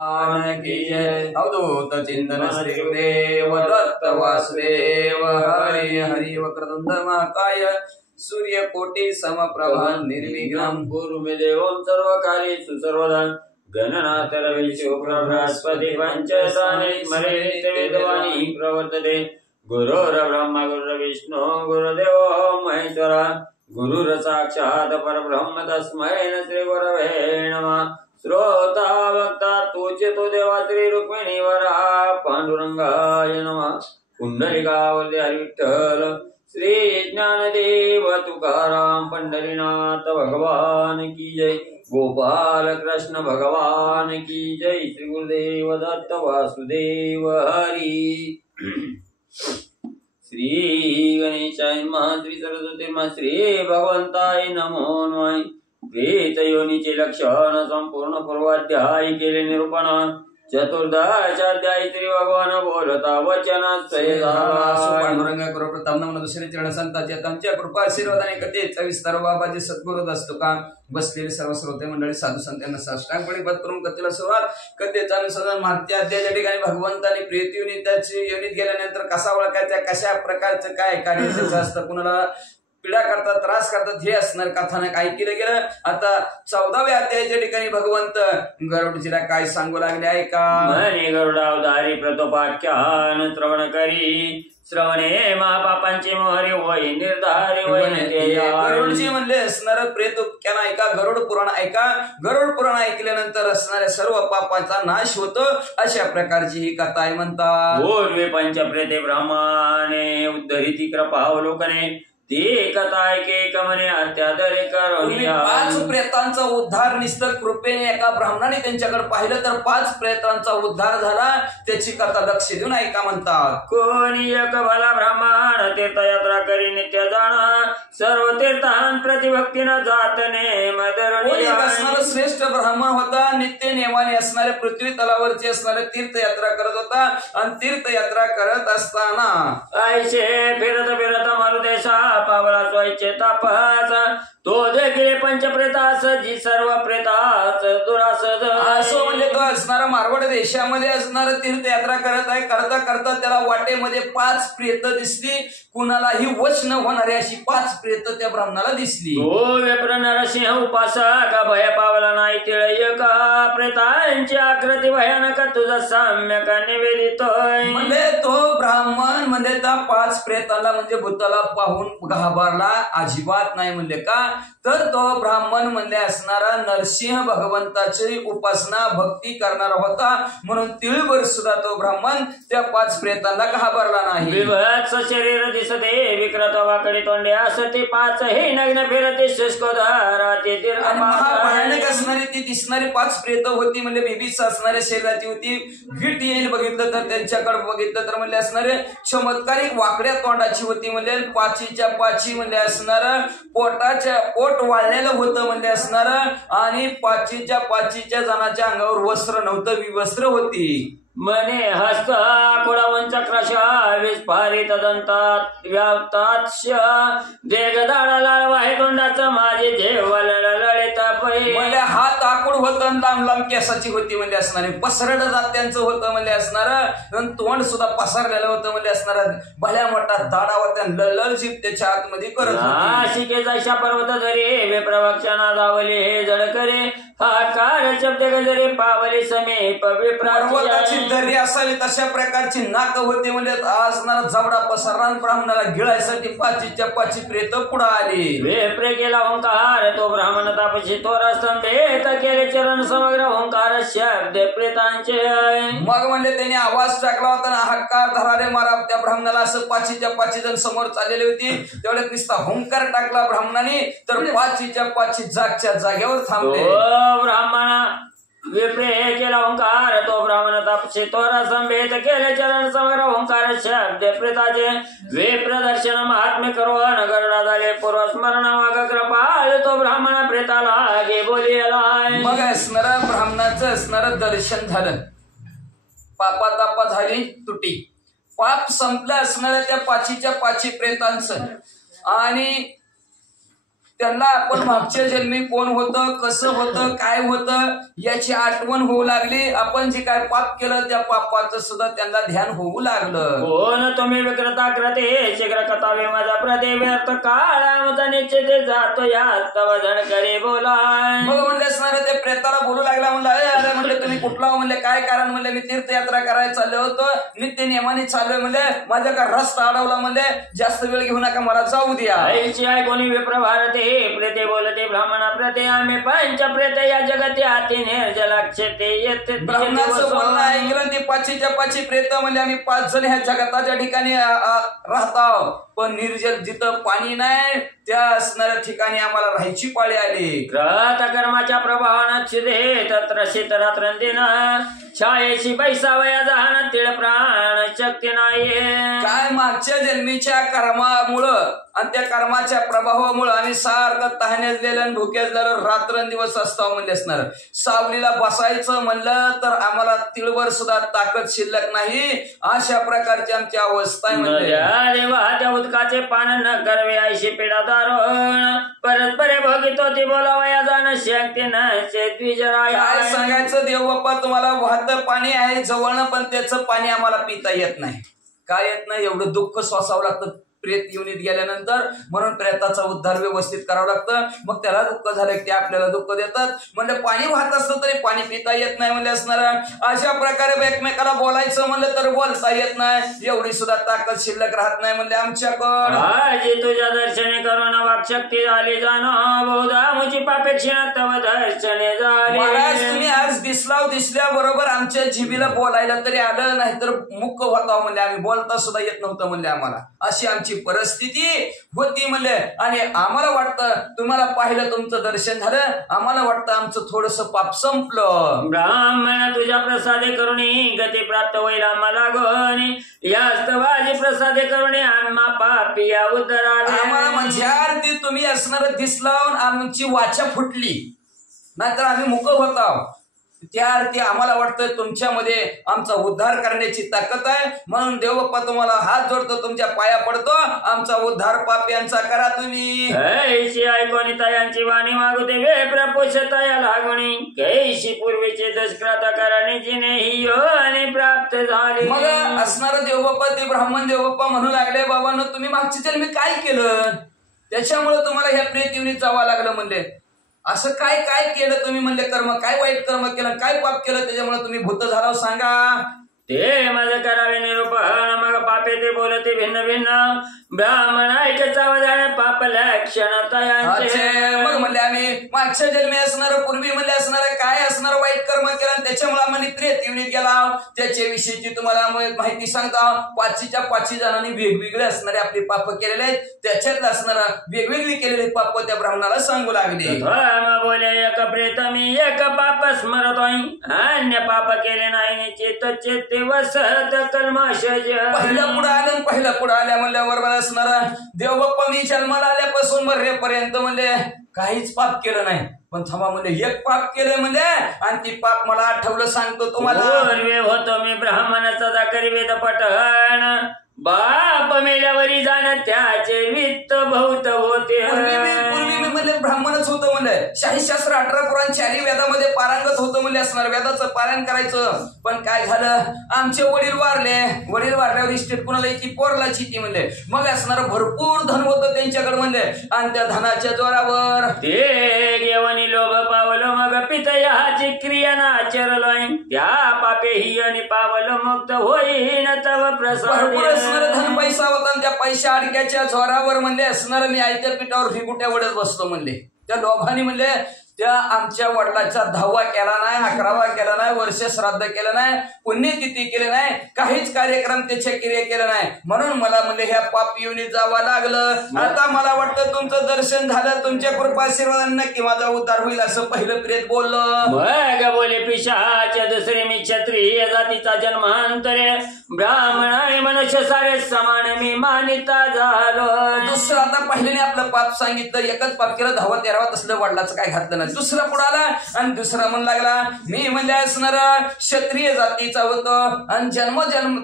की जय। अवधूत चिंतन श्री गुरुदेव दत्त वासुदेव हरि हरि वक्रतुंड महाकाय सूर्यकोटि समप्रभा निर्विघ्नं कुरु मे देवं सर्वकार्येषु सर्वदा गणनाथ रवि शुक्र बृहस्पति पंचसानि स्मरे वेदवाणी प्रवर्तते गुरुर्ब्रह्मा गुरुर्विष्णु गुरुदेवो महेश्वरा गुरुर साक्षात् परब्रह्म तस्मै श्री गुरवे नमः। श्रोता वक्ता तुझे तो देवा श्री रुक्मिणी वरा पांडुरंगाय नमः। पुंडलिकावरती हरी विठ्ठल श्री ज्ञानदेव तुकाराम पंढरीनाथ भगवान की जय। गोपाल कृष्ण भगवान की जय। श्री गुरुदेव दत्त वासुदेव हरी। श्री गणेशाय नमः। श्री सरस्वती नमः। श्री भगवंताय नमो नमः। प्रेत योनीचे लक्षण संपूर्ण पूर्वाध्याय केले निरूपण। चतुर्दशाध्याय श्री भगवान बोलता वचन पांडुरंग गुरुप्रथम नमन दुसरे चरण संतांच्या तमच्या कृपा आशीर्वादाने कथेचा विस्तार बाबाजी सद्गुरु दस्तुका बसलेले सर्व श्रोते मंडळी साधू संतांना साष्टांगपणे पद करून कथेला सुरुवात। कथेचा अनुसंधान मागच्या अध्यायाच्या ठिकाणी भगवंताने प्रेत योनी त्याची योनीत गेल्यानंतर कसा ओळखायचा, कशा प्रकारचं काय कार्य त्याचं असतं, कुणाला पीडा करतात, त्रास करतात, हे असणार कथानक ऐकलं गेलं। आता 14व्या अध्यायाच्या ठिकाणी भगवंत गरुडजीला काय सांगू लागले ऐका। म्हणे गरुडावधारी प्रतोपाख्यान श्रवण करी श्रवणे महापापांची मोहरी वय निर्धारी गरुडजी म्हणले असणार प्रेतोपाख्यान ऐका, गरुड पुराण ऐका। गरुड पुराण ऐकल्यानंतर असणाऱ्या सर्व पापांचा नाश होतो, अशा प्रकारची ही कथा आहे म्हणतात। पूर्वी पंचप्रेते ब्रह्माने उद्धरिती कृपा अवलोकने ते कथा ऐके कमने अत्यादरे करून 5 प्रेतांचा उद्धार निस्तर कृपेने एका ब्राह्मणाने त्यांच्याकडे पाहिलं तर 5 प्रेतांचा उद्धार झाला, त्याची कथा लक्ष देऊन ऐका म्हणतात। कोणी एक भला ब्राह्मण तीर्थयात्रा करी नित्य जाणा सर्व तीर्थान प्रतिभक्तीनं जातने मदर श्रेष्ठ ब्राह्मण होता, नित्य नेमाने असणारे पृथ्वी तलावरची असणारे तीर्थयात्रा करत होता आणि तीर्थयात्रा करत असताना आयशे फिरत फिरत मारुदेशा पावला स्वयचे तापाचा तो देखील पंचप्रेतास जी सर्व प्रेताच दुरासद असो म्हणजे तो असणारा मारवाड देशामध्ये असणारा तीर्थयात्रा करत आहे। करता करता त्याला वाटेमध्ये 5 प्रेत दिसली, कुणालाही वश न होणारी अशी 5 प्रेत त्या ब्राह्मणाला दिसली। तो विप्र नरसिंह उपासक भय पावला नाही तिळय का प्रेतांची आकृती भयानक तुझा साम्यक निवेदित म्हणजे तो ब्राह्मण म्हणजे त्या 5 प्रेताला म्हणजे भूताला पाहून घाबरला अजिबात नाही म्हणले का तर तो ब्राह्मण म्हणजे असणारा नरसिंह भगवंताची उपासना भक्ती करणारा होता, म्हणून तिळभर सुद्धा तो ब्राह्मण त्या 5 प्रेतांना घाबरला नाही। विभत्स शरीर दिसते विकृत वाकडी तोंडे असते 5 हे नग्न फिरते शुष्कोधाराचे भयानक असणारी ती दिसणारी 5 प्रेत होती, म्हणजे बेबीस असणाऱ्या शरीराची होती। वीट येईल बघितलं तर त्यांच्याकडे बघितलं तर म्हणजे असणारे चमत्कारिक वाकड्या तोंडाची होती, म्हणजे 5च्या 5 म्हणजे असणार पोट वाळलेलं होतं म्हणजे असणार आणि 5च्या 5 जणांच्या अंगावर वस्त्र नव्हतं, विवस्त्र होती। मने हस्त कुळावंच क्रशा विस्फारित दंतात व्याप्तात देगदाळा वाहे तोंडाचं माझे जेवल ललिता म्हणजे हात आकुड होतं, लांब लांब केसाची होती म्हणजे असणारे पसरड जात्यांचं होतं म्हणजे असणार तोंड सुद्धा पसरलेलं होतं म्हणजे असणार भल्या मोठा दाडा होता, लळल जीप त्याच्या आतमध्ये करत होती। शिकेचा पर्वत धरे वे प्रवक्षणा जावले हे जळ करे हाकार शब्द गजरे पावले समीप पर्वताची दरी असावी तशा प्रकारची नाक होती, म्हणजे असणारा जबडा पसरला ब्राह्मणाला गिळायसाठी 5च्या 5 प्रेत पुढे आली। वेप्रे केला ओंकार तो ब्राह्मण तापशी तोरा स्तंभेत केले चरण समग्र ओंकार शब्द प्रेतांचे मग म्हणजे त्यांनी आवाज टाकला होता ना हाकार धरारे मारा त्या ब्राह्मणाला असं 5च्या 5 जण समोर चाललेली होती, तेवढे नुसता ओंकार टाकला ब्राह्मणाने तर 5च्या 5 जागच्या जागेवर थांबले। ब्राह्मणा विप्रे केला ओंकार तो ब्राह्मण तापशी तोरा संभेत केले चरण समग्र ओंकार शब्द प्रेताचे विप्र दर्शन महात्म्य करो गरुडा झाले पूर्व स्मरण वाग कृपाळ तो ब्राह्मण प्रेताला गे बोलिला मग असणारा ब्राह्मणाचं असणारं दर्शन झालं, पापा तापा झाली तुटी, पाप संपलं असणाऱ्या त्या 5च्या 5 प्रेतांचं आणि त्यांना आपण मागच्या जन्मी कोण होतं, कसं होतं, काय होतं याची आठवण होऊ लागली. आपण जे काय पाप केलं त्या पापाचं सुद्धा त्यांना ध्यान होऊ लागलं. कोण तुम्ही विक्रता कृते शीघ्र कथावे माझा प्रदे व्यर्थ काळामचा निश्चित जातो या तव जण करे बोला. मग म्हणले असणार ते प्रेताला बोलू लागला. म्हणलं अरे म्हणले तुम्ही कुठला म्हणले काय कारण म्हणले मी तीर्थयात्रा करायला चाललो होतो, नित्य नियमाने चाललोय म्हणले, माझा का रस्ता अडवला म्हणले, जास्त वेळ घेऊ नका मला जाऊ द्या. कोणी विप्र भारते प्रेते बोलते ब्राह्मणा प्रते आम्ही पंच प्रेत या जगती हाती निर्जलाक्षते येते. ब्राह्मणाचं बोलणं ऐकलं ते पाचीच्या पाची प्रेत म्हणजे आम्ही 5 जण ह्या जगताच्या ठिकाणी राहतो, पण निर्जल जिथं पाणी नाही त्या असणाऱ्या ठिकाणी आम्हाला राहायची पाळी आली. कृत कर्माच्या प्रभावानं छिदे तत्र शीतरात्रंदिन छायेशी बैसावया जाण तिळ प्राण शक्ती नाही. काय मागच्या जन्मीच्या कर्मामुळं आणि त्या कर्माच्या प्रभावामुळे आम्ही सारखं तहानेजलेलं आणि भुकेजलेलं रात्रंदिवस असतो म्हणले असणार. सावलीला बसायचं म्हणलं तर आम्हाला तिळवर सुद्धा ताकद शिल्लक नाही, अशा प्रकारची आमची अवस्था आहे. देवा उदकाचे पान न करवे ऐशी पिढा दारुण परत बरे भोगितो ती बोलावया जाणं शक्ती नसे द्विजराय. काय सांगायचं देव बाप्पा, तुम्हाला वाहतं पाणी आहे जवळनं, पण त्याचं पाणी आम्हाला पिता येत नाही. काय येत नाही, एवढं दुःख सोसावं लागतं प्रेत युनित गेल्यानंतर. म्हणून प्रेताचा उद्धार व्यवस्थित करावं लागतं. मग त्याला दुःख झालं की ते आपल्याला दुःख देतात. म्हणजे पाणी वाहत असलं तरी पाणी पिता येत नाही म्हणले असणार. अशा प्रकारे एकमेकाला बोलायचं म्हणलं तर बोलता येत नाही, एवढी सुद्धा ताकद शिल्लक राहत नाही म्हणले आमच्याकडे. तुझ्या दर्शने करून वाक्शक्ती झाली जाणं बहुधा मुची पापेक्षिणा तव दर्शने झाली. तुम्ही आज दिसल्याबरोबर आमच्या जिभीला बोलायला तरी आलं, नाहीतर मुख होता म्हणले, आम्ही बोलता सुद्धा येत नव्हतं म्हणले आम्हाला. अशी आमची परिस्थिती होती म्हणले. आणि आम्हाला वाटतं तुम्हाला पाहिलं तुमचं दर्शन झालं, आम्हाला वाटतं आमचं थोडस पाप संपलं. ब्राह्मण तुझ्या प्रसादे करुणी गती प्राप्त होईल आम्हाला गणी यास्तवाजी प्रसादे करुणी आम्हा पापी या उद्धराला. आम्हाला म्हणजे तुम्ही असणार दिसला आमची वाचा फुटली, नाहीतर आम्ही मुक होता. त्या अर्थी आम्हाला वाटतं तुमच्यामध्ये आमचा उद्धार करण्याची ताकद आहे. म्हणून देवबाप्पा तुम्हाला हात जोडतो, तुमच्या पाया पडतो, आमचा उद्धार पाप्यांचा करा तुम्ही. ऐकोनी तयांची वाणी मागुते वे प्रपोषतया लागणी कैशी पूर्वीचे दुष्कृत करणे जिने ही योनी प्राप्त झाली. मग असणारं देवबाप्पा ते ब्राह्मण देवबाप्पा म्हणू लागले, बाबांनो तुम्ही मागच्या जन्मी काय केलं त्याच्यामुळे तुम्हाला ह्या प्रेत युनित जावं लागलं म्हणले. असं काय काय केलं तुम्ही म्हणले कर्म, काय वाईट कर्म केलं, काय पाप केलं त्याच्यामुळे तुम्ही भूत झाला सांगा. ते माझं करावे निरूपण मग पापे ते बोलते भिन्न भिन्न ब्राह्मण ऐकचा पाप लक्षण. मग म्हणले आम्ही मागच्या जन्मी असणार, पूर्वी म्हणले असणार काय असणार वाईट कर्म केलं त्याच्यामुळे आम्ही प्रेत युनित गेला. त्याच्याविषयीची तुम्हाला माहिती सांगता. 5च्या 5 जणांनी वेगवेगळे असणारे आपले पाप केलेले आहेत, त्याच्यात असणारा वेगवेगळी केलेले पाप त्या ब्राह्मणाला सांगू लागले. बोले एक प्रेत मी एक पाप स्मरतोय अन्य पाप केले नाही चेत चेत वसत कल्मश. पहिलं पुढे आल्या म्हणल्यावर असणारा देवबाप्पा मी जन्माला आल्यापासून मरेपर्यंत म्हणजे काहीच पाप केलं नाही, पण थांबा म्हणजे एक पाप केलंय म्हणजे, आणि ती पाप मला आठवलं सांगतो तुम्हाला. होतो मी ब्राह्मणाचा करी वेद पठण बाप मेल्यावरी जाण त्याचे वित्त बहुत होते. पूर्वी मी म्हणले ब्राह्मणच होतं म्हणले, शाहीशास्त्र 18 पुराण 4 वेदामध्ये पारंगत होतं म्हणले असणार, वेदाचं पारायण करायचं. पण काय झालं, आमचे वडील वारल्यावर इस्टेट कुणाला ती पोरलाची ती म्हणले. मग असणार भरपूर धन होतं त्यांच्याकडे म्हणले, आणि त्या धनाच्या जोरावर ते देवानी लोभ पावलं मग पित याची क्रिया नाचरलोय त्या पापे ही आणि पावलं मुक्त होईन तव प्रसाद. धन पैसा होता, त्या पैशा अडक्याच्या जोरावर म्हणले असणार मी आयत्या पिठावर फिकुट्या वडत बसतो म्हणले. त्या लोभानी म्हणले त्या आमच्या वडिलाचा 10वा केला नाही, 11वा केला नाही, वर्ष श्राद्ध केलं नाही, पुण्यतिथी केले नाही, काहीच कार्यक्रम त्याच्या क्रिया केला नाही. म्हणून मला म्हणले ह्या पाप युनित जावं लागलं. आता मला वाटतं तुमचं दर्शन झालं, तुमच्या कृपाशीर्वादाने नक्की माझा उद्धार होईल असं पहिलं प्रेत बोललं. बोले पिशाच्या दुसरे मी क्षत्रिय जातीचा जन्मांतरे ब्राह्मण आणि मनुष्य सारे समान मी मानिता झालो. दुसरं आता पहिल्याने आपलं पाप सांगितलं, एकच पाप केलं, 10वा 13वा तसलं वडिलाचं काय घातलं नाही. दुसरा पुढे आला आणि दुसरा म्हणू लागला मी म्हणजे असणार क्षत्रिय जातीचा होतो, आणि जन्म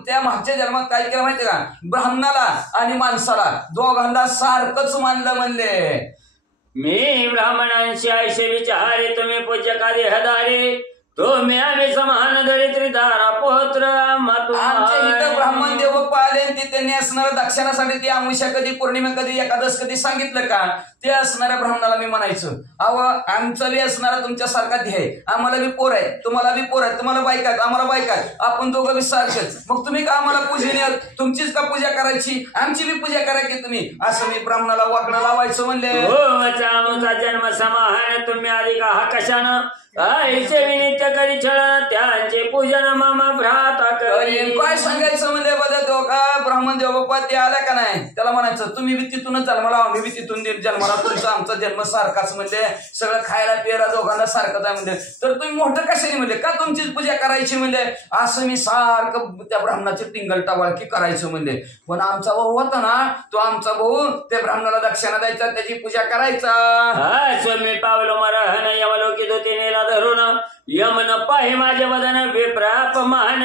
त्या मागच्या जन्मात काय केलं माहितीये का, ब्राह्मणाला आणि माणसाला दोघांना सारखंच मानलं म्हणले. मी ब्राह्मणांशी आयशे विचारे तुम्ही पूज्य का देहधारे तुम्ही आम्ही समान दरिद्रीदारा पुत्र आमच्या इथं ब्राह्मण देव पाहिले ते त्यांनी असणाऱ्या दक्षिणासाठी ती अमावस्या कधी पौर्णिमा कधी एकादश कधी सांगितलं का ते असणाऱ्या ब्राह्मणाला मी म्हणायचं अव आमचा बी असणारा तुमच्यासारखा ध्येय आम्हाला बी पोर आहे तुम्हाला बी पोर आहे तुम्हाला बायका आहेत आम्हाला बायका आहेत आपण दोघं बी सारखेच मग तुम्ही का आम्हाला पूजनीय तुमचीच का पूजा करायची आमची बी पूजा करायची तुम्ही असं मी ब्राह्मणाला वाकडं लावायचं म्हणले जन्म समाहार तुम्ही आधी का हा कशानं आईचे विनित्य करी छळ त्यांचे पूजन मामा भ्राता काय सांगायचं म्हणजे बदल का ब्राह्मण देव बाप्पा ते आला का नाही त्याला म्हणायचं तुम्ही बी तिथूनच जन्माला आम्ही बी तिथून जन्माला तुमचा आमचा जन्म सारखाच म्हणजे सगळं खायला पियाला दोघांना सारखंच आहे म्हणजे तर तुम्ही मोठं कशाने म्हणजे का तुमचीच पूजा करायची म्हणजे असं मी सारखं त्या ब्राह्मणाची टिंगल टावळकी करायचं म्हणजे पण आमचा भाऊ होता ना तो आमचा भाऊ त्या ब्राह्मणाला दक्षिणा द्यायचा त्याची पूजा करायचा मी पावलो मरहन यमलोकी धोतीनेला धरून यमन पाहि माझे वदन विप्राप महान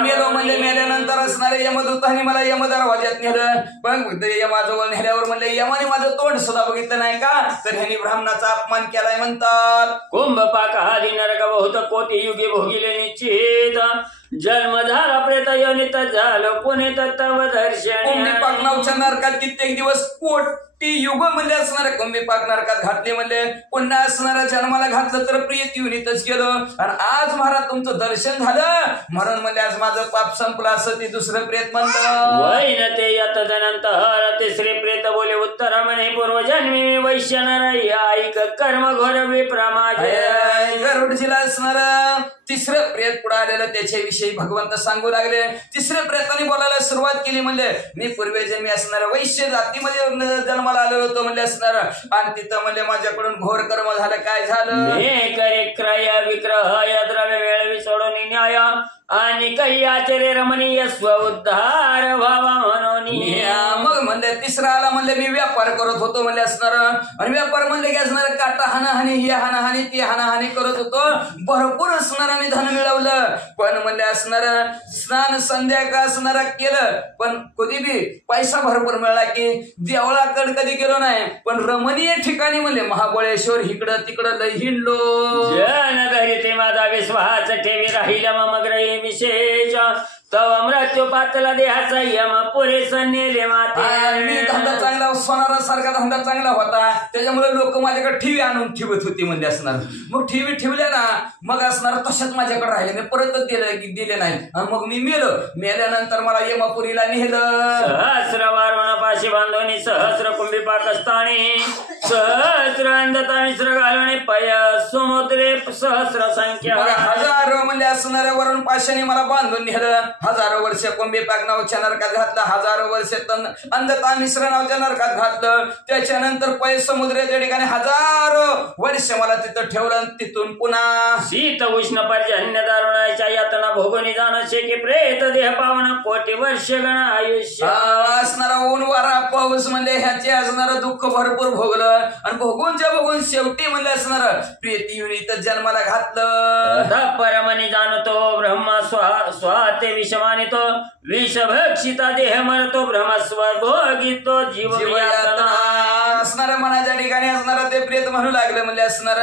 मेलो म्हणजे मेल्यानंतर असणारे यमदूतांनी मला यमदरवाज्यात नेलं पण यमाजवळ नेल्यावर म्हणले यमाने माझं तोंड सुद्धा बघितलं नाही का तर ह्यांनी ब्राह्मणाचा अपमान केलाय म्हणतात कुंभ पाक आदी नरक बहुत कोटी युगे भोगिले निश्चित जन्म झाला प्रेत योनित झालं पुणे तत्व दर्शन कुंभीपाक नावच्या नरकात कित्येक दिवस कोटी युग म्हणजे असणारे कुंभीपाक नरकात घातले म्हणजे पुन्हा असणाऱ्या जन्माला घातलं तर प्रियत युनितच गेलं आणि आज महाराज तुमचं दर्शन झालं म्हणून म्हणजे आज माझं पाप संपलं असं ते दुसरं प्रेत म्हणतं वैन ते यत नंतर तिसरे प्रेत बोले उत्तर म्हणे पूर्वजन्मी वैश्य नर ऐक कर्म घोर विप्रमाचे गरुडजीला असणार तिसरं प्रेत पुढे आलेलं त्याच्याविषयी भगवंत सांगू लागले तिसऱ्या प्रेताने बोलायला सुरुवात केली म्हणजे मी पूर्वजन्मी असणार वैश्य जातीमध्ये जन्माला आलेलो होतो म्हणजे असणार आणि तिथं म्हणजे माझ्याकडून घोर कर्म झालं काय झालं करे क्रय विग्रह या द्रव्य वेळवी सोडून न्याय आणि काही आचार्य रमणीय स्व उद्धार व्हावा म्हणून मग म्हणले तिसरा आला म्हणले मी व्यापार करत होतो म्हणजे असणार आणि व्यापार म्हणले की असणार काटा हानाहानी ही हानाहानी ती हानाहानी करत होतो भरपूर असणार मी धन मिळवलं पण म्हणले असणार स्नान संध्याकाळ असणार केलं पण कधी बी पैसा भरपूर मिळाला की देवळाकडे कधी गेलो नाही पण रमणीय ठिकाणी म्हणले महाबळेश्वर इकडं तिकडं लय हिंडलो जन घरी ते माझा विश्वास ठेवी राहिला मग रही विशेष तव मृत्यू पातला देहाचा यम पुरेस नेले माते मी धंदा चांगला सोनारा सारखा धंदा चांगला होता त्याच्यामुळे लोक माझ्याकडे ठेवी आणून ठेवत होती म्हणजे असणार मग ठेवी ठेवल्या ना मग असणार तशाच माझ्याकडे राहिले मी परतच दिले नाही मग मी मेल्यानंतर मला यमापुरीला नेलं सहस्र वारुणापाशी बांधवणी सहस्र कुंभी पाकस्थानी सहस्र अंधता मिश्र घालवणे पय समुद्रे सहस्र संख्या हजारो म्हणजे असणाऱ्या वरून पाशाने मला बांधून नेलं हजारो वर्ष कुंभी पाक नावच्या नरकात घातलं हजारो वर्ष अंधता मिश्र नावच्या नरकात घातलं त्याच्यानंतर पै समुद्र त्या ठिकाणी हजारो वर्ष मला तिथं ठेवलं तिथून पुन्हा शीत उष्ण पर्जन्य दारुणाच्या यातना भोगून जाणं शेके प्रेत देह पावन कोटी वर्ष गण आयुष्य असणारा ऊन वारा पाऊस म्हणजे ह्याचे असणारं दुःख भरपूर भोगलं आणि भोगूनच्या भोगून शेवटी म्हणजे असणार प्रियती युनित जन्माला घातलं परमनी जाणतो ब्रह्मा स्वाते विषमानितो विषभक्षिता देह मरतो ब्रह्मस्व भोगितो जीव असणाऱ्या मनाच्या ठिकाणी असणारा ते प्रेत म्हणू लागलं म्हणजे असणार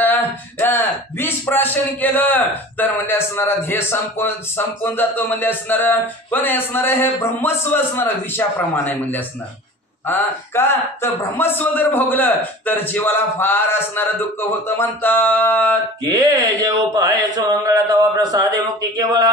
विष प्राशन केलं तर म्हणजे असणारा ध्येय संपून जातो म्हणजे असणार पण असणार हे ब्रह्मस्व असणार विषाप्रमाणे म्हणजे असणार का तर ब्रह्मस्व जर भोगलं तर जीवाला फार असणार दुःख होतं म्हणतात के जे उपाय मंगळ तवा प्रसादे मुक्ती केवळ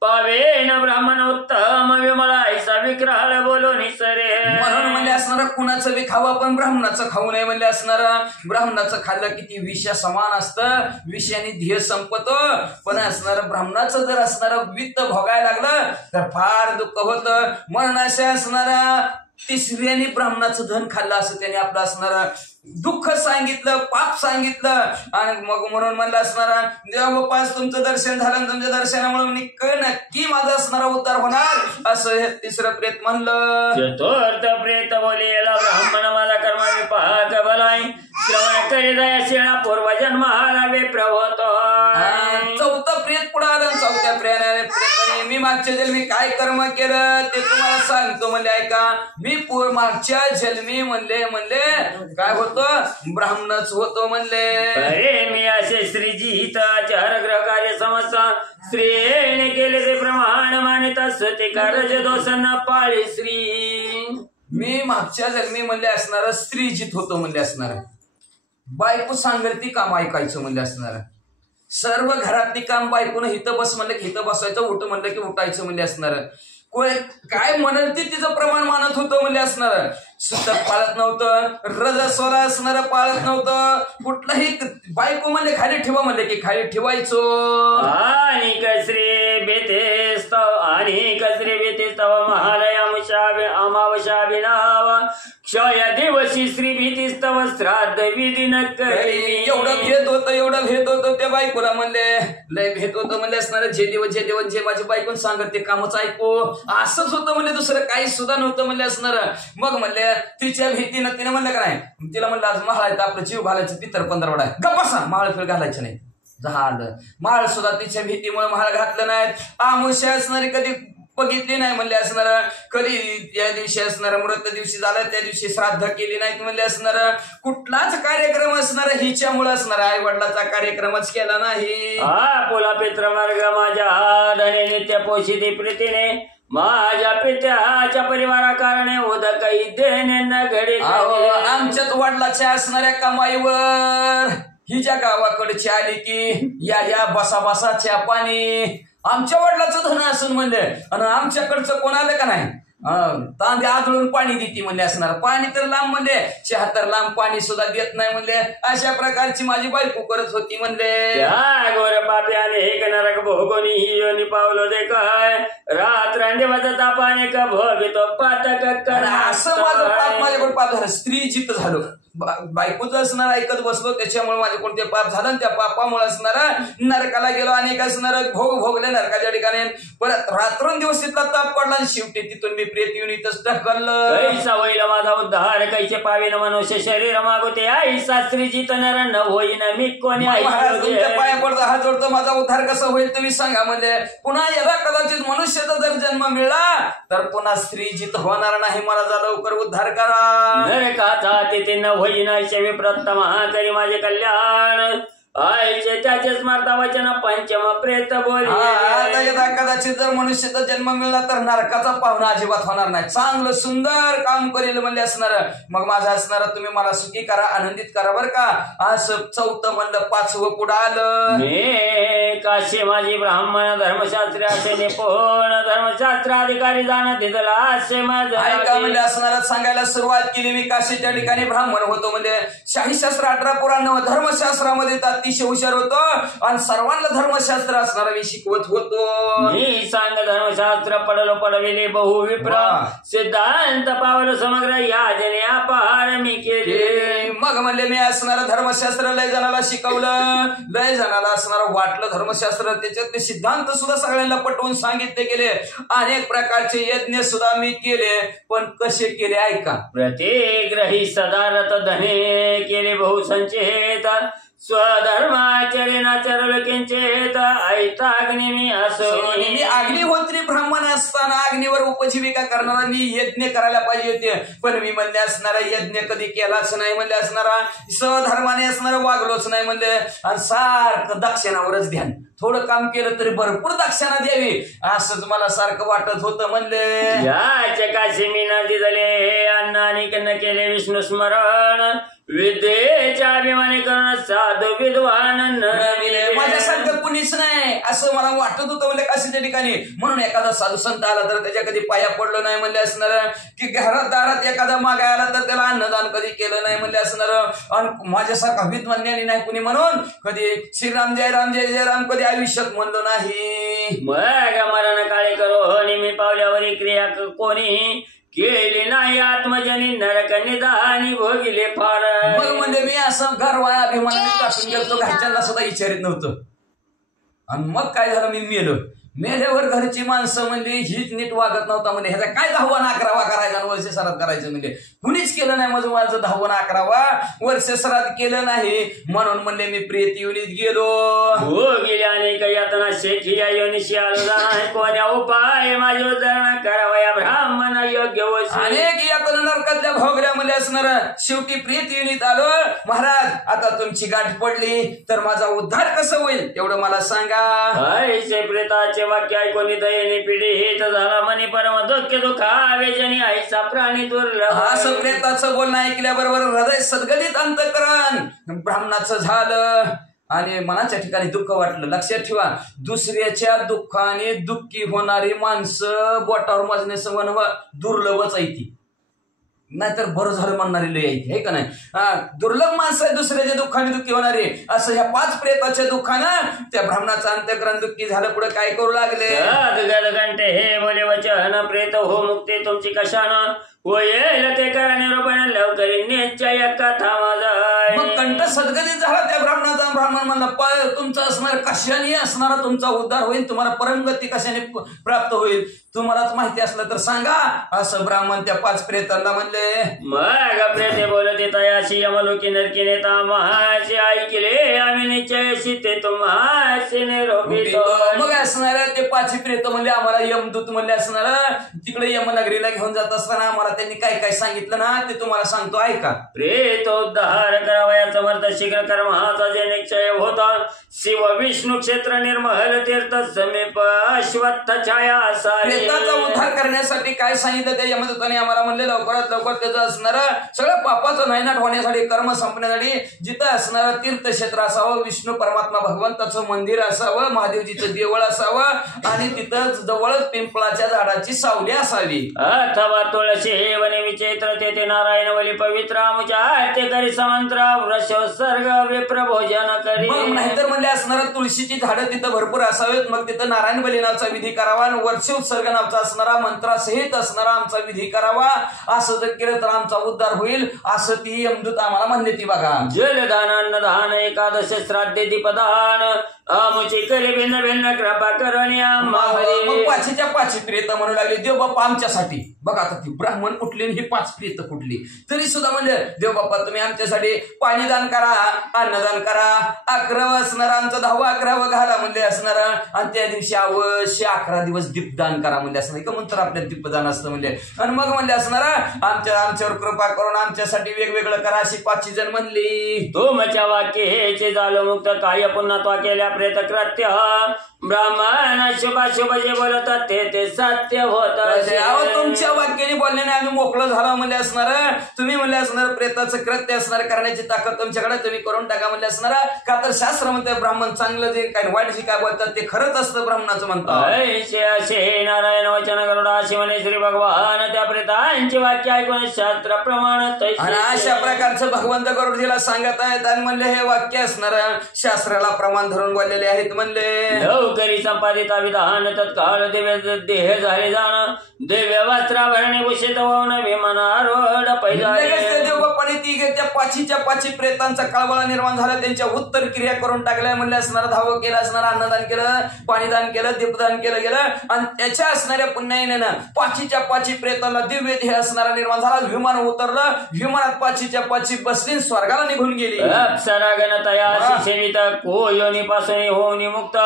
पावे न ब्राह्मण उत्तम विमळा ऐसा विग्रहाला बोलो निसरे म्हणून म्हणजे असणार कुणाचं बी खावं पण ब्राह्मणाचं खाऊ नये म्हणजे असणार ब्राह्मणाचं खाल्लं किती विष समान असतं विषयाने ध्येय संपतो पण असणार ब्राह्मणाचं जर असणार वित्त भोगायला लागलं तर फार दुःख होतं म्हणून असे असणारा तिसऱ्याने ब्राह्मणाचं धन खाल्लं असं त्याने आपलं असणार दुःख सांगितलं पाप सांगितलं आणि मग म्हणून म्हणलं असणारा देवबापास तुमचं दर्शन झालं तुमच्या दर्शनामुळे नक्की माझा असणारा उद्धार होणार असं हे तिसरं प्रेत म्हणलं चतुर्थ प्रेत बोलेला ब्राह्मण मला कर्म विपाक बलाय श्रवण करी दया शेणा पूर्वजन्म हारा विप्र होतो चौथं प्रेत पुढे आलं चौथ्या प्रेताने मी मागच्या जन्मी काय कर्म केलं ते तुम्हाला सांगतो म्हणले. ऐका, मी मागच्या जन्मी म्हणले काय होतं, ब्राह्मणच होतो म्हणले. अरे मी असे श्रीजी हिताचार ग्रह कार्य समजता स्त्रीने केले ते प्रमाण मानित असते ते कारज दोष न पाळे श्री. मी मागच्या जन्मी म्हणले असणार स्त्रीजित होतो म्हणले असणार. बायको सांगेल ती काम ऐकायचं म्हणले असणार. सर्व घरातली काम बायकोनं हिथं बस म्हणलं की हिथं बसायचं, उठ म्हणलं की उठायचं म्हणले असणार. काय म्हणेल ती तिचं प्रमाण मानत होतं म्हणले असणार. सुतक पाळत नव्हतं, रजस्वर असणार पाळत नव्हतं. कुठलाही बायको म्हणले खाली ठेवा म्हणले की खाली ठेवायचो. आणि कसरे बेतेस तव महालय अमावशा बिनावा क्षय दिवशी श्री भीतीस्तव श्राद्ध विधी न करी. एवढं भेद होतं त्या बायकोला म्हणले, लय भेद होतं म्हणले असणार. जे दिवस जे माझी बायकोन सांगत ते कामच ऐकू, असंच होतं म्हणले, दुसरं काही सुद्धा नव्हतं म्हणले असणार. मग म्हणले तिच्या भीतीनं तिने म्हणलं का नाही, तिला म्हणलं आज महाळ आपलं जीव घालायचं पितर 15 आहे, गप्पा माळ फिर घालायचं नाही. झालं माळ सुद्धा तिच्या भीतीमुळे महाळ घातलं नाही. आमुष्या असणारी कधी बघितली नाही म्हणले असणार. कधी या दिवशी असणार मृत दिवशी झालं त्या दिवशी श्राद्ध केली नाहीत म्हणले असणार. कुठलाच कार्यक्रम असणार हिच्यामुळे असणार. आई वडिलाचा कार्यक्रमच केला नाही. पुला पित्र मार्ग माझ्या धने नित्य पोषिती प्रीतीने माझ्या पित्याच्या परिवारा कारणे उदक देणे न घडे. आमच्यात वडिलाच्या असणाऱ्या कमाईवर हिच्या गावाकडची आली की या बसा च्या पाणी आमच्या वडिलाचं धन असून म्हणले, आणि आमच्याकडचं कोण आलं का नाही तांबे आदळून पाणी देते म्हणले असणार. पाणी तर लांब म्हणले, चहा तर लांब, पाणी सुद्धा देत नाही म्हणले. अशा प्रकारची माझी बायको करत होती म्हणले. गोर पाप्याने एक नरक भोगोनी ही योनी पावलो दे काय रात्र देवाचा पाणी का भोगितो पातक कर. असं माझं पाप माझ्याकडे पाप झालं, स्त्री जित झालो. बायकोच असणार ऐकत बसलो त्याच्यामुळे माझे कोणते पाप झालं. त्या पापामुळे असणार नरकाला गेलो. अनेक असणार भोगले नरकाच्या ठिकाणी. परत रात्रंदिवस तिथला ताप पडला आणि शेवटी तिथून मी प्रेत येऊन इथंच ढकललं. ऐसा होईल माझा उद्धार कैसे पावेन मनुष्य शरीर मागोते ऐसा स्त्रीजित नर न होईन मी कोणी. पाया पडतो हात जोडतो, माझा उद्धार कसा होईल तुम्ही सांगा म्हणले. पुन्हा याला कदाचित मनुष्याचा जर जन्म मिळाला तर पुन्हा स्त्रीजित होणार नाही. मला जा लवकर उद्धार करा. नरकाचा तिथे न होईन शवी प्रथमा करी माझे कल्याण आयचे त्याचे स्मरता वचन पंचम प्रेत बोली. कदाचित जर मनुष्याचा जन्म मिळाला तर नरकाचा पाहुणा अजिबात होणार नाही. चांगलं सुंदर काम करेल म्हणले असणार. मग माझं असणार तुम्ही मला सुखी करा, आनंदित करा बर का. असं 4थं म्हणलं, 5वं पुढं आलं. काशी माझी ब्राह्मण धर्मशास्त्री असे निपुण धर्मशास्त्र अधिकारी जाणं दिदला असे माझं ऐका म्हणजे असणार. सांगायला सुरुवात केली मी काशीच्या ठिकाणी ब्राह्मण होतो म्हणजे शाहीशास्त्र 18 पुराण धर्मशास्त्रामध्ये अतिशय हुशार होतो आणि सर्वांना धर्मशास्त्र असणारा मी शिकवत होतो. मी सांग धर्मशास्त्र पडविले बहु विप्र सिद्धांत पावलं समग्र याजने अपार मी केले. मग म्हणले मी असणारं धर्मशास्त्र लय जणाला शिकवलं, लय जणाला असणारं वाटलं धर्मशास्त्र. त्याच्यातले सिद्धांत सुद्धा सगळ्यांना पटवून सांगितले गेले. अनेक प्रकारचे यज्ञ सुद्धा मी केले. पण कसे केले ऐका. प्रतिग्रही सदारत धने केले बहुसंचेत स्वधर्माचरणाचरल किंचित ऐताग्नी मी असो. मी अग्निहोत्री ब्राह्मण असताना अग्नीवर उपजीविका करणारा मी यज्ञ करायला पाहिजे होते. पण मी म्हणले असणारा यज्ञ कधी केलाच नाही म्हणले असणारा. स्वधर्माने असणारं वागलोच नाही म्हणले. आणि सारखं दक्षिणावरच ध्यान. थोडं काम केलं तरी भरपूर दक्षिणा द्यावी असंच मला सारखं वाटत होतं म्हणले. याचे काशी मी न दिदले अन्न आणि केले विष्णू स्मरण विद्येच्या अभिमानी करून साधू विद्वान माझ्यासारखं कुणीच नाही असं मला वाटत होतं म्हणजे काशीच्या ठिकाणी. म्हणून एखादा साधू संत आला तर त्याच्या कधी पाया पडलो नाही म्हणले असणार. की घरात दारात एखादा मागाय आला तर त्याला अन्नदान कधी केलं नाही म्हणले असणार. आणि माझ्यासारखा विद्वान ज्ञानी नाही कुणी म्हणून कधी श्रीराम जय राम जय जय राम कधी आयुष्यात म्हणलो नाही. मग मरण काळे करो नेहमी पावल्यावरी क्रिया कोणी केली नाही आत्मजनी नरक निदानी भोगिले फार. मग म्हणजे मी असं गर्वाया अभिमानाने टाकून गेलो, घरच्यांना सुद्धा विचारित नव्हतं. आणि मग काय झालं मी मेलो. मेल्यावर घरची माणसं म्हणजे हीच नीट वागत नव्हता म्हणजे ह्याचा काय 10वा 11वा करायचा आणि वर्ष श्राद्ध करायचं म्हणजे कुणीच केलं नाही. माझं 10वा 11वा वर्ष श्राद्ध केलं नाही म्हणून म्हणले मी प्रेत योनीत गेलो. हो गेले अनेक यातना शेठी या योनीशी आलो जाणार कोण्या उपाय माझे उदाहरण करावा या ब्राह्मण योग्य वशी. अनेक यातना नरकातल्या भोगल्या म्हणजे असणार शेवटी प्रेत योनीत आलो. महाराज आता तुमची गाठ पडली तर माझा उद्धार कसं होईल तेवढं मला सांगा. ऐसे प्रेताचे वाक्य ऐकून दयेने पीडित झाला म्हणे परम दुःख दुखावे जनी आईचा प्राणी दुर्लभ. असं प्रेताचं बोलणं ऐकल्याबरोबर हृदय सद्गदित अंतःकरण ब्राह्मणाचं झालं आणि मनाच्या ठिकाणी दुःख वाटलं. लक्षात ठेवा दुसऱ्याच्या दुःखाने दुःखी होणारी माणसं बोटावर मोजणे समान दुर्लभच आहे ती, नाहीतर बरं झालं म्हणणारी लय आहे का नाही. दुर्लभ माणसं आहे दुसऱ्याच्या दुःखाने दुःखी होणारे. असं ह्या 5 प्रेताच्या दुःखानं त्या ब्राह्मणाचं अंतःकरण दुःखी झालं. पुढे काय करू लागले. घंटे हे बोले वचन प्रेत हो मुक्ती तुमची कशानं हो येईल ते करा निरूपण लवकर निश्चय कथा माझा. मग कंठ सद्गदित झाला त्या ब्राह्मणाचा. ब्राह्मण म्हणला तुमचा असणार कशाने असणारा तुमचा उद्धार होईल, तुम्हाला परमगती कशाने प्राप्त होईल तुम्हालाच माहिती असलं तर सांगा. असं ब्राह्मण त्या 5 प्रेतांना म्हणले. मग प्रेते बोलत तयाशी यमलोकी नरकी नेता महाशी ऐकले आम्ही निश्चयशी ते तुम्हाशी निरोपितो. मग असणार ते 5 प्रेत म्हणले आम्हाला यमदूत म्हणले असणार तिकडे यमनगरीला घेऊन जात असताना आम्हाला त्यांनी काय काय सांगितलं ना ते तुम्हाला सांगतो ऐका. प्रेतोद्धार करावा याचा अर्थ शीघ्र कर्म हाचा जे निश्चय होता. शिव विष्णू क्षेत्र निर्मल तीर्थ समीप अश्वत्थ छाया असावी. प्रेताचा उद्धार करण्यासाठी काय सांगितलं त्या यमदूताने आम्हाला म्हणले लवकरात लवकर त्याचं असणार सगळं पापाचं नायनाट होण्यासाठी कर्म संपण्यासाठी जिथं असणारं तीर्थक्षेत्र असावं, विष्णू परमात्मा भगवंताचं मंदिर असावं, महादेवजीचं देवळ असावं आणि तिथं जवळच पिंपळाच्या झाडाची सावली असावी. अथवा तुळशी वने विचित्र तेथे नारायण वली पवित्र ते करी समंत्र वृक्ष सर्ग विप्र भोजन करी. नाहीतर म्हणले असणारा तुळशीची झाडं तिथं भरपूर असावेत. मग तिथं नारायण बली नावाचा विधी करावा आणि वर्ष उत्सर्ग नावाचा असणारा मंत्रासहित असणारा आमचा विधी करावा. असं जर केलं तर आमचा उद्धार होईल असं ती यमदूत आम्हाला म्हणले. ती बघा जलदान अन्नदान एकादश श्राद्ध दीपदान आमुची करी भिन्न भिन्न कृपा करण्या. मग 5च्या 5 प्रेत म्हणू लागले देव बाप्पा आमच्यासाठी. बघा आता ती ब्राह्मण कुठली ही 5 प्रेत कुठली तरी सुद्धा म्हणजे देव बाप्पा तुम्ही आमच्यासाठी पाणी दान करा, अन्नदान करा, 11 असणार आमचं 10वा 11वा घाला म्हणले असणार आणि त्या दिवशी अवश्य 11 दिवस दीपदान करा म्हणजे असणार का म्हणतात आपल्या दीपदान असतं म्हणजे. आणि मग म्हणले असणार आमच्यावर कृपा करून आमच्यासाठी वेगवेगळं करा अशी 5 जण म्हणली. तुमच्या वाक्य हेचे झालं मुक्त काय पुन्हा तो केल्या प्रेत कृत्य ब्राह्मण शुभाशुभ जे बोलतात ते सत्य होत. तुमच्या वाक्याने बोलल्याने आम्ही मोकळं झालं म्हणले असणार. तुम्ही म्हणले असणार प्रेताचं कृत्य असणार करण्याची ताकद तुमच्याकडे तुम्ही करून टाका म्हणले असणार. का तर शास्त्र म्हणते ब्राह्मण चांगलं जे काय वाईट जे काय बोलतात ते खरंच असतं ब्राह्मणाचं म्हणतात. असे नारायण वचन गरुडा अशी म्हणे श्री भगवान त्या प्रेतांची वाक्य ऐकून शास्त्र प्रमाण. अशा प्रकारचं भगवंत गरुडजीला सांगत आहेत आणि म्हणले हे वाक्य असणार शास्त्राला प्रमाण धरून बोललेले आहेत म्हणले. लवकरी संपादित विधान तत्काळ दिव्य देह झाले जाण दिव्य वस्त्राभरणे भूषित होऊन विमानारूढ पैजाले. देवबाप्पाने ती त्या 5च्या 5 प्रेतांचा कळवळा निर्माण झाला. त्यांच्या उत्तर क्रिया करून टाकल्या म्हणले असणार. धाव केलं असणार, अन्नदान केलं, पाणीदान केलं, दीपदान केलं गेलं आणि त्याच्या असणाऱ्या पुण्याने 5च्या 5 प्रेतांना दिव्य देह असणारा निर्माण झाला. विमान उतरलं, विमानात 5च्या 5 बसली स्वर्गाला निघून गेली. अप्सरा गणतया शिक्षित को योनी पासून होनी मुक्त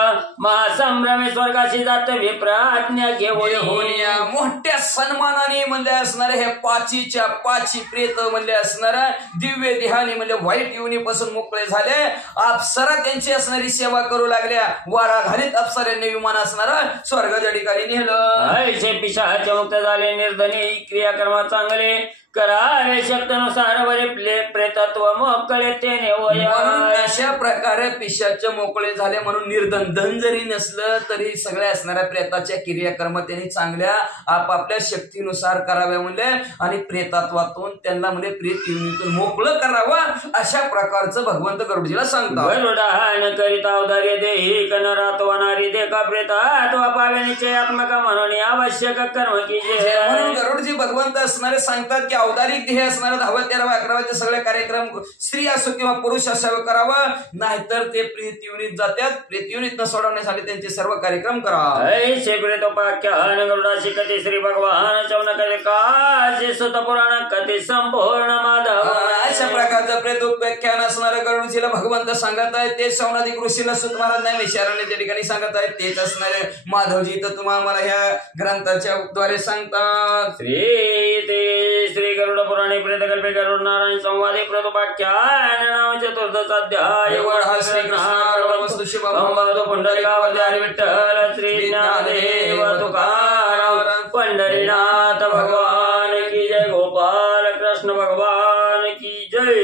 महासंभ्रमे स्वर्गाशी जात विप्राज्ञा घेऊन मोठ्या सन्मानाने म्हणले असणार हे 5च्या 5 प्रेत म्हणले असणार दिव्य देहाने म्हणजे वाईट योनीपासून मोकळे झाले. अप्सरा त्यांची असणारी सेवा करू लागल्या. वारा घालीत अप्सरांनी विमान असणार स्वर्गाच्या ठिकाणी नेलं. ऐसे पिशाच मुक्त झाले निर्धनी क्रियाकर्म चांगले करावे शक्तीनुसार बरे प्रेतत्व मोकळे तेने अशा प्रकारे पिशाच मोकळे झाले म्हणून निर्धन धन जरी नसलं तरी सगळ्या असणाऱ्या प्रेताच्या क्रियाकर्म त्यांनी चांगल्या आपापल्या शक्तीनुसार कराव्या म्हणले आणि प्रेतत्वातून त्यांना म्हणजे प्रेत योनीतून मोकळं करावं अशा प्रकारचं भगवंत गरुडजीला सांगतात. गरुडान करिता अवधार्य देही कनरातवणारी देखा प्रेतात्वा पावे निश्चयात्मक म्हणून आवश्यक कर्म कीजे. म्हणून गरुडजी भगवंत असणारे सांगतात की औदारिक ध्येय असणारं 10, 13, 11 सगळे कार्यक्रम स्त्री असो किंवा पुरुष असावं करावं, नाहीतर ते प्रेतयुनीत जातात. प्रेतयुनीत सोडवण्यासाठी त्यांचे सर्व कार्यक्रम करावं. ऐसे प्रेतोपाख्यान गरुडाची कथे श्री भगवान चौनकाचे काचे सुत पुराण कथे संपूर्ण माधव. अशा प्रकारचं प्रेतोपाख्यान असणारं गरुडजीला भगवंत सांगत आहे. ते सौनादिक ऋषीला सुत महाराज नाही विचारले त्या ठिकाणी सांगत आहेत. तेच असणारे माधवजी तर तुम्हाला मला ह्या ग्रंथाच्या द्वारे सांगतात. श्री गरुड पुराणे प्रेतकल्पे गरुड नारायण संवादे प्रेतोपाख्यान नाम चतुर्दश अध्याय. श्रीकृष्ण शुभम पुंडलिकावतारी विठ्ठल श्री ज्ञानदेव तुकाराम पंढरीनाथ भगवान की जय. गोपाल कृष्ण भगवान की जय.